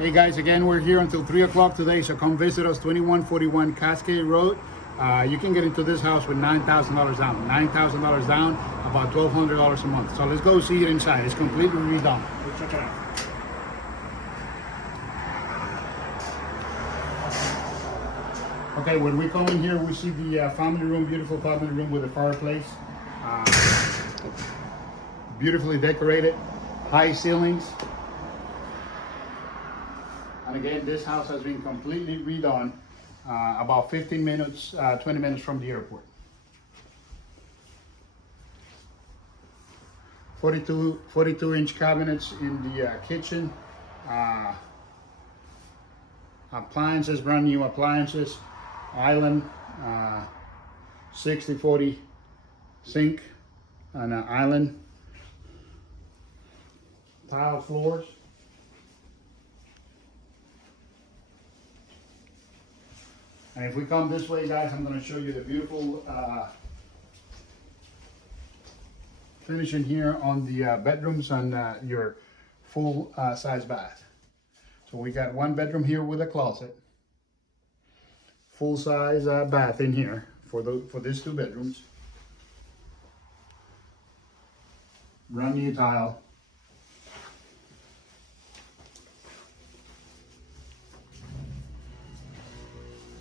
Hey guys, again, we're here until 3 o'clock today, so come visit us, 2141 Cascade Road. You can get into this house with $9,000 down. $9,000 down, about $1,200 a month. So let's go see it inside. It's completely redone. Let's check it out. Okay, when we come in here, we see the family room, beautiful family room with a fireplace. Beautifully decorated, high ceilings. And again, this house has been completely redone, about 15 minutes, 20 minutes from the airport. 42-inch cabinets in the kitchen. Appliances, brand new appliances. Island, 60-40 sink, and an island. Tile floors. And if we come this way, guys, I'm going to show you the beautiful finishing here on the bedrooms and your full size bath. So we got one bedroom here with a closet, full size bath in here for these two bedrooms. Brand new tile.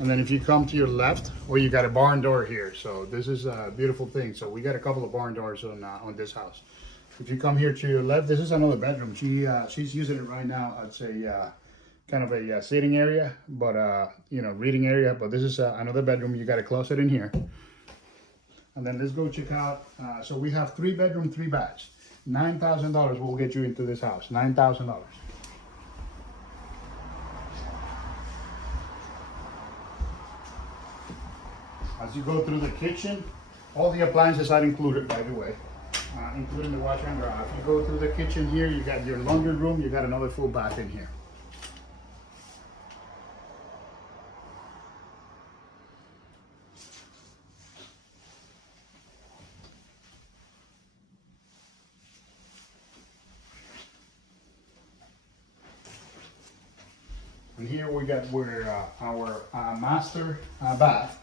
And then if you come to your left, well, you got a barn door here. So this is a beautiful thing. So we got a couple of barn doors on this house. If you come here to your left, this is another bedroom. She's using it right now as a kind of a sitting area, but you know, reading area. But this is another bedroom. You got a closet in here. And then let's go check out. So we have 3 bedroom, 3 baths. $9,000 will get you into this house. $9,000. As you go through the kitchen, all the appliances are included, by the way, including the washer and dryer. If you go through the kitchen here, you got your laundry room, you got another full bath in here. And here we got our master bath.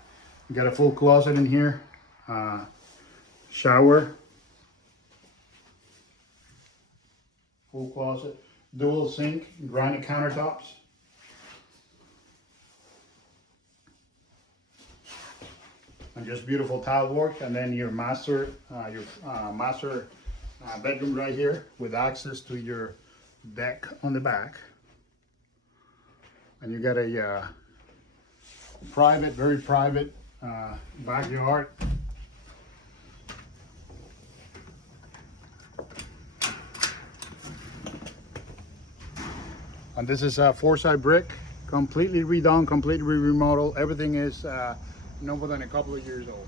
You got a full closet in here, shower, full closet, dual sink, granite countertops. And just beautiful tile work. And then your master bedroom right here with access to your deck on the back. And you got a private, very private backyard. And this is a 4-side brick, completely redone, completely remodeled. Everything is no more than a couple of years old.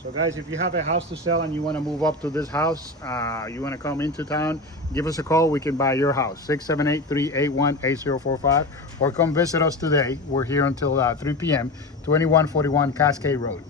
So guys, if you have a house to sell and you want to move up to this house, you want to come into town, give us a call. We can buy your house, 678-381-8045, or come visit us today. We're here until 3 p.m., 2141 Cascade Road.